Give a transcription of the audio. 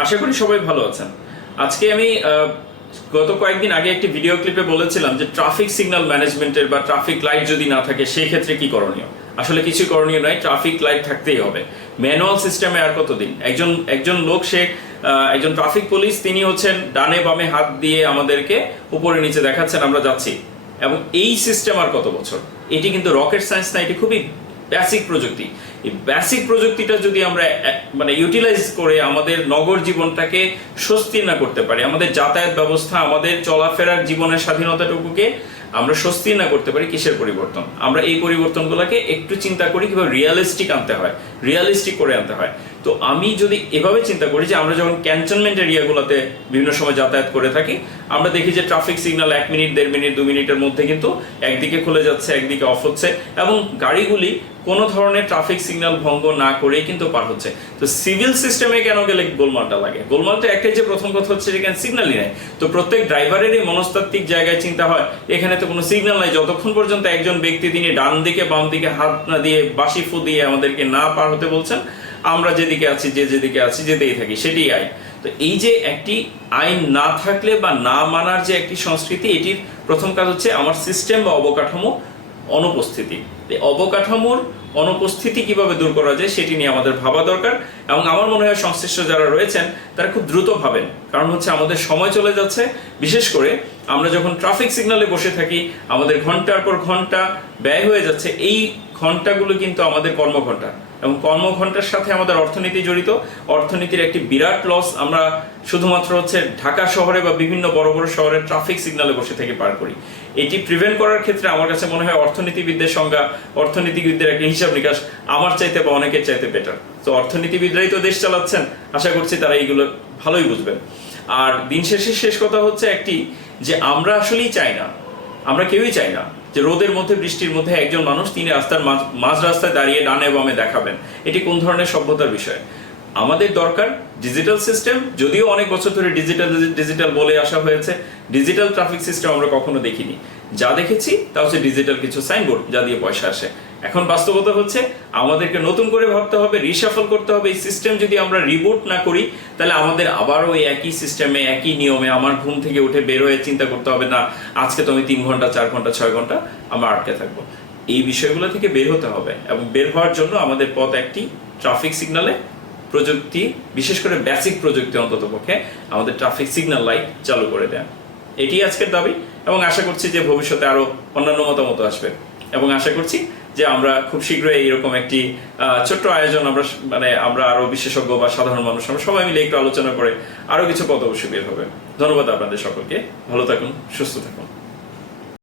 আশা করি সবাই ভালো আছেন। আজকে আমি গত কয়েকদিন আগে একটি ভিডিও ক্লিপে বলেছিলাম যে ট্রাফিক সিগন্যাল ম্যানেজমেন্টের বা ট্রাফিক লাইট যদি না থাকে সেই ক্ষেত্রে কি করণীয়? আসলে কিছু করণীয় নয় ট্রাফিক লাইট থাকতেই হবে। ম্যানুয়াল সিস্টেমে আর কতদিন? একজন একজন লোক, সে একজন ট্রাফিক পুলিশ তিনি হচ্ছেন ডানে বামে হাত দিয়ে আমাদেরকে উপরে নিচে দেখাচ্ছেন, আমরা যাচ্ছি। এবং এই সিস্টেম আর কত বছর? এটি কিন্তু রকেট সায়েন্স না, এটি খুবই বেসিক প্রযুক্তি। এই বেসিক প্রযুক্তিটা যদি আমরা মানে ইউটিলাইজ করে আমাদের নগর জীবনটাকে স্বস্তি না করতে পারি, আমাদের যাতায়াত ব্যবস্থা, আমাদের চলাফেরার জীবনের স্বাধীনতাটুকুকে আমরা স্বস্তি না করতে পারি, কিসের পরিবর্তন? আমরা এই পরিবর্তনগুলোকে একটু চিন্তা করি কীভাবে রিয়ালিস্টিক আনতে হয় রিয়ালিস্টিক করে আনতে হয়। তো আমি যদি এভাবে চিন্তা করি যে আমরা যখন ক্যান্টনমেন্ট এরিয়াগুলোতে বিভিন্ন সময় যাতায়াত করে থাকি, আমরা দেখি যে ট্রাফিক সিগন্যাল এক মিনিট দেড় মিনিট দু মিনিটের মধ্যে কিন্তু একদিকে খুলে যাচ্ছে, একদিকে অফ হচ্ছে এবং গাড়িগুলি কোনো ধরনের ট্রাফিক সিগন্যাল ভঙ্গ না করেই কিন্তু পার হচ্ছে। তো সিভিল সিস্টেমে কেন গেলে গোলমালটা লাগে? গোলমালটা একটাই যে প্রথম কথা হচ্ছে যেখানে সিগন্যালই নেই। তো প্রত্যেক ড্রাইভারেরই মনস্তাত্ত্বিক জায়গায় চিন্তা হয়, এখানে তো কোনো সিগন্যাল নাই। যতক্ষণ পর্যন্ত একজন ব্যক্তি তিনি ডান দিকে বাম দিকে হাত না দিয়ে বাসি ফু দিয়ে আমাদেরকে না পার হতে বলছেন আমরা যেদিকে আছি, যে যেদিকে আছি, যেতেই থাকি, সেটাই আইন। তো এই যে একটি আইন না থাকলে বা না মানার যে একটি সংস্কৃতি, এটির প্রথম কাজ হচ্ছে আমার সিস্টেম বা অবকাঠামো অনুপস্থিতি। অবকাঠামোর অনুপস্থিতি কীভাবে দূর করা যায়, সেটি নিয়ে আমাদের ভাবা দরকার এবং আমার মনে হয় সংশ্লিষ্ট যারা রয়েছেন, তারা খুব দ্রুত ভাবেন। কারণ হচ্ছে আমাদের সময় চলে যাচ্ছে। বিশেষ করে আমরা যখন ট্রাফিক সিগনালে বসে থাকি, আমাদের ঘণ্টার পর ঘণ্টা ব্যয় হয়ে যাচ্ছে, এই ঘন্টাগুলো কিন্তু আমাদের কর্মঘন্টা এবং কর্মঘন্টার সাথে আমাদের অর্থনীতি জড়িত। অর্থনীতির একটি বিরাট লস আমরা শুধুমাত্র হচ্ছে ঢাকা শহরে বা বিভিন্ন বড় বড় শহরে ট্রাফিক সিগনালে বসে থেকে পার করি। এটি প্রিভেন্ট করার ক্ষেত্রে আমার কাছে মনে হয় অর্থনীতিবিদদের সংজ্ঞা, অর্থনীতিবিদদের একটা হিসাব নিকাশ আমার চাইতে বা অনেকের চাইতে বেটার তো অর্থনীতিবিদরাই তো দেশ চালাচ্ছেন, আশা করছি তারা এইগুলো ভালোই বুঝবেন। আর দিন শেষে শেষ কথা হচ্ছে একটি যে আমরা আসলেই চাই না, আমরা কেউই চাই না। যে রোদের মধ্যে, বৃষ্টির মধ্যে একজন মানুষ তিনি রাস্তার মাঝ রাস্তায় দাঁড়িয়ে ডানে বামে দেখাবেন। এটি কোন ধরনের সভ্যতার বিষয়? আমাদের দরকার ডিজিটাল সিস্টেম, যদিও অনেক বছর ধরে ডিজিটাল ডিজিটাল বলে আসা হয়েছে। ডিজিটাল ট্রাফিক সিস্টেম আমরা কখনো দেখিনি। যা দেখেছি তা হচ্ছে ডিজিটাল কিছু সাইনবোর্ড যা দিয়ে পয়সা আসে। এখন বাস্তবতা হচ্ছে, আমাদেরকে নতুন করে ভাবতে হবে রিসাফল করতে হবে। এই সিস্টেম যদি আমরা রিবুট না করি, তাহলে আমাদের আবারও ওই একই সিস্টেমে একই নিয়মে আমার ঘুম থেকে উঠে বের হয়ে চিন্তা করতে হবে, না, আজকে তো আমি তিন ঘণ্টা, চার ঘণ্টা, ছয় ঘণ্টা আমরা আটকে থাকব। এই বিষয়গুলো থেকে বের হতে হবে এবং বের হওয়ার জন্য আমাদের পথ একটি ট্রাফিক সিগনালে প্রযুক্তি, বিশেষ করে বেসিক প্রযুক্তি অন্তত পক্ষে আমাদের ট্রাফিক সিগন্যাল লাইট চালু করে দেয়। এটি আজকের দাবি এবং আশা করছি যে ভবিষ্যতে আরও অন্যান্য মতামত আসবে। এবং আশা করছি যে আমরা খুব শীঘ্রই এইরকম একটি ছোট্ট আয়োজন আমরা মানে আমরা আরও বিশেষজ্ঞ বা সাধারণ মানুষ, আমরা সবাই মিলে একটু আলোচনা করে আরও কিছু পথ বের হবে। ধন্যবাদ আপনাদের সকলকে। ভালো থাকুন, সুস্থ থাকুন।